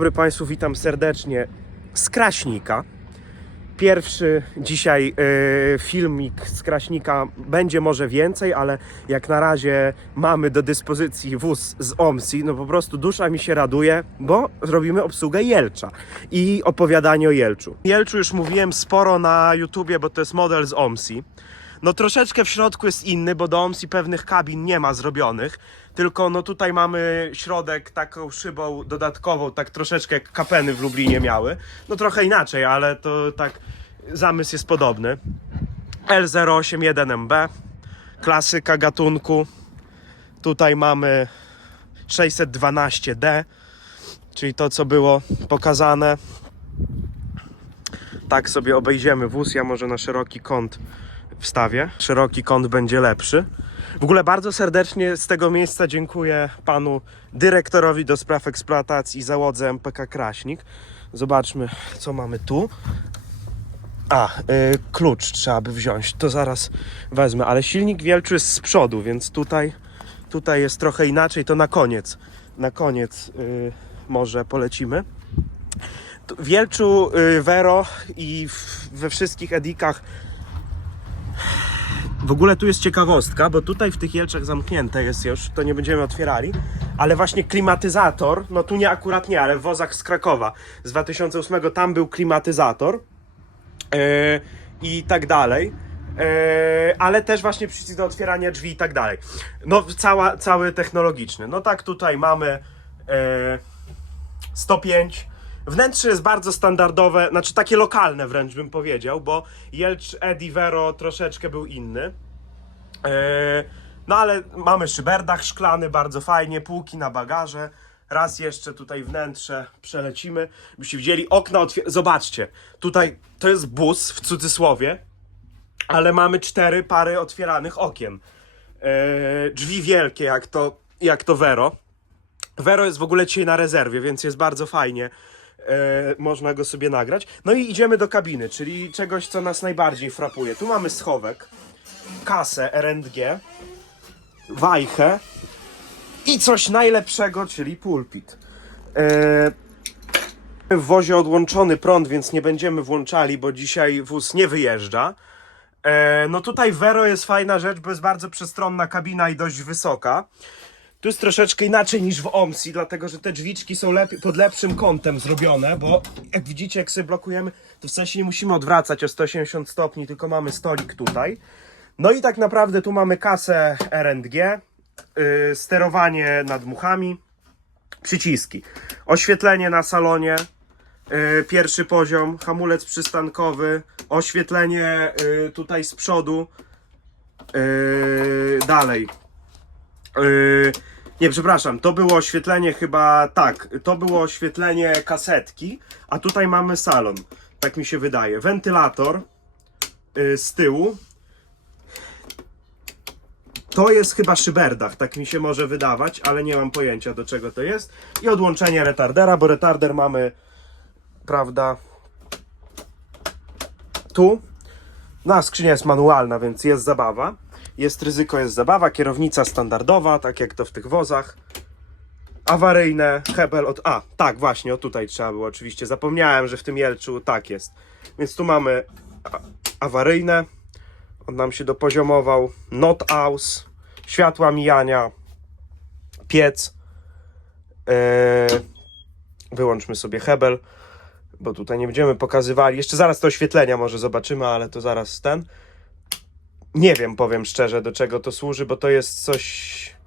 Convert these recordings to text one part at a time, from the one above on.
dobry Państwu, witam serdecznie z Kraśnika. Pierwszy dzisiaj e, filmik z Kraśnika będzie może więcej, ale jak na razie mamy do dyspozycji wóz z OMSI, no po prostu dusza mi się raduje, bo zrobimy obsługę Jelcza i opowiadanie o Jelczu. Jelczu już mówiłem sporo na YouTubie, bo to jest model z OMSI. No troszeczkę w środku jest inny, bo do OMSI pewnych kabin nie ma zrobionych, tylko no tutaj mamy środek taką szybą dodatkową, tak troszeczkę jak kapeny w Lublinie miały. No trochę inaczej, ale to tak zamysł jest podobny. L081MB, klasyka gatunku. Tutaj mamy 612D, czyli to co było pokazane. Tak sobie obejdziemy wóz, ja może na szeroki kąt wstawię. Szeroki kąt będzie lepszy. W ogóle bardzo serdecznie z tego miejsca dziękuję panu dyrektorowi do spraw eksploatacji i załodze MPK Kraśnik. Zobaczmy, co mamy tu. A, y, klucz trzeba by wziąć, to zaraz wezmę, ale silnik wielczy jest z przodu, więc tutaj, tutaj jest trochę inaczej, to na koniec, na koniec y, może polecimy. Wielczu y, Vero i w, we wszystkich edikach w ogóle tu jest ciekawostka, bo tutaj w tych Jelczach zamknięte jest już, to nie będziemy otwierali, ale właśnie klimatyzator, no tu nie akurat nie, ale w wozach z Krakowa z 2008 tam był klimatyzator yy, i tak dalej. Yy, ale też właśnie przycisk do otwierania drzwi i tak dalej. No cała, cały technologiczny. No tak tutaj mamy yy, 105. Wnętrze jest bardzo standardowe, znaczy takie lokalne wręcz bym powiedział, bo Jelcz Eddie Vero troszeczkę był inny. Eee, No ale mamy szyberdach szklany, bardzo fajnie, półki na bagaże. Raz jeszcze tutaj wnętrze przelecimy, byście widzieli okna otwier- Zobaczcie, tutaj to jest bus w cudzysłowie, ale mamy cztery pary otwieranych okien. Eee, Drzwi wielkie jak to, jak to Vero. Vero jest w ogóle dzisiaj na rezerwie, więc jest bardzo fajnie. E, można go sobie nagrać. No i idziemy do kabiny, czyli czegoś, co nas najbardziej frapuje. Tu mamy schowek, kasę RNG, wajchę i coś najlepszego, czyli pulpit. E, w wozie odłączony prąd, więc nie będziemy włączali, bo dzisiaj wóz nie wyjeżdża. E, no tutaj Vero jest fajna rzecz, bo jest bardzo przestronna kabina i dość wysoka. Tu jest troszeczkę inaczej niż w OMSI, dlatego że te drzwiczki są lepiej, pod lepszym kątem zrobione, bo jak widzicie, jak sobie blokujemy, to w sensie nie musimy odwracać o 180 stopni, tylko mamy stolik tutaj. No i tak naprawdę tu mamy kasę RNG, yy, sterowanie nadmuchami, przyciski, oświetlenie na salonie, yy, pierwszy poziom, hamulec przystankowy, oświetlenie yy, tutaj z przodu, yy, dalej, Yy, nie, przepraszam, to było oświetlenie chyba, tak, to było oświetlenie kasetki, a tutaj mamy salon, tak mi się wydaje. Wentylator yy, z tyłu. To jest chyba szyberdach, tak mi się może wydawać, ale nie mam pojęcia do czego to jest. I odłączenie retardera, bo retarder mamy, prawda, tu. No, a skrzynia jest manualna, więc jest zabawa. Jest ryzyko, jest zabawa. Kierownica standardowa, tak jak to w tych wozach. Awaryjne, hebel od... A, tak, właśnie, o tutaj trzeba było oczywiście. Zapomniałem, że w tym Jelczu tak jest. Więc tu mamy awaryjne. On nam się dopoziomował. Not aus. Światła mijania. Piec. Eee, wyłączmy sobie hebel bo tutaj nie będziemy pokazywali. Jeszcze zaraz te oświetlenia może zobaczymy, ale to zaraz ten. Nie wiem, powiem szczerze, do czego to służy, bo to jest coś.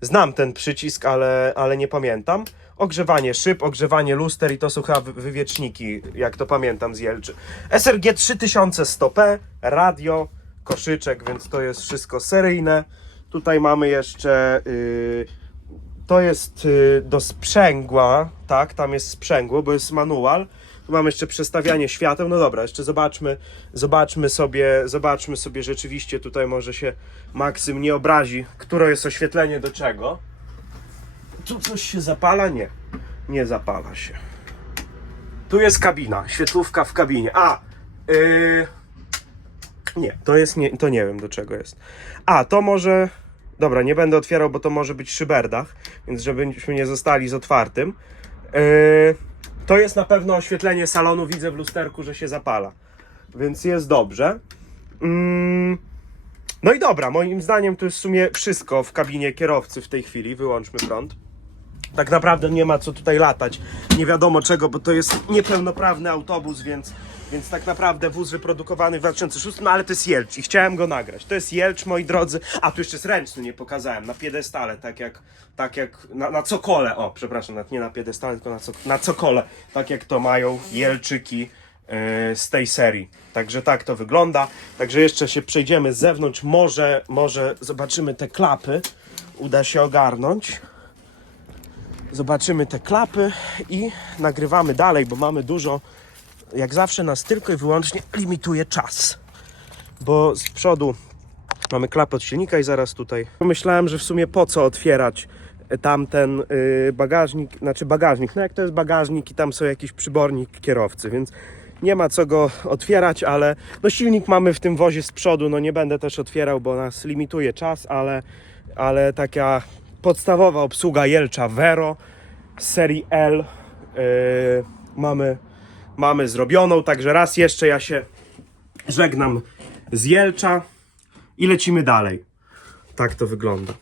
Znam ten przycisk, ale, ale nie pamiętam. Ogrzewanie szyb, ogrzewanie luster i to są chyba wy- wywieczniki, jak to pamiętam z Jelczy. SRG 3100P, radio, koszyczek, więc to jest wszystko seryjne. Tutaj mamy jeszcze. Yy, to jest y, do sprzęgła, tak, tam jest sprzęgło, bo jest manual. Mamy jeszcze przestawianie świateł. No dobra, jeszcze zobaczmy, zobaczmy sobie, zobaczmy sobie rzeczywiście tutaj może się Maksym nie obrazi, które jest oświetlenie do czego. Tu coś się zapala? Nie, nie zapala się. Tu jest kabina, świetlówka w kabinie. A, yy, nie, to jest nie, to nie wiem do czego jest. A, to może. Dobra, nie będę otwierał, bo to może być szyberdach, więc żebyśmy nie zostali z otwartym. Yy, to jest na pewno oświetlenie salonu, widzę w lusterku, że się zapala, więc jest dobrze. Mm, no i dobra, moim zdaniem to jest w sumie wszystko w kabinie kierowcy w tej chwili. Wyłączmy prąd. Tak naprawdę nie ma co tutaj latać. Nie wiadomo czego, bo to jest niepełnoprawny autobus, więc, więc tak naprawdę wóz wyprodukowany w 2006, no ale to jest Jelcz i chciałem go nagrać. To jest Jelcz, moi drodzy. A tu jeszcze jest ręczny, nie pokazałem, na piedestale, tak jak, tak jak na, na cokole. O, przepraszam, nie na piedestale, tylko na, co, na cokole. Tak jak to mają Jelczyki yy, z tej serii. Także tak to wygląda. Także jeszcze się przejdziemy z zewnątrz. Może, może zobaczymy te klapy. Uda się ogarnąć. Zobaczymy te klapy i nagrywamy dalej, bo mamy dużo. Jak zawsze nas tylko i wyłącznie limituje czas. Bo z przodu mamy klapę od silnika i zaraz tutaj. Pomyślałem, że w sumie po co otwierać tamten yy, bagażnik, znaczy bagażnik, no jak to jest bagażnik i tam są jakiś przybornik kierowcy, więc nie ma co go otwierać, ale no silnik mamy w tym wozie z przodu, no nie będę też otwierał, bo nas limituje czas, ale, ale taka podstawowa obsługa Jelcza Vero serii L yy, mamy, mamy zrobioną, także raz jeszcze ja się żegnam z Jelcza i lecimy dalej. Tak to wygląda.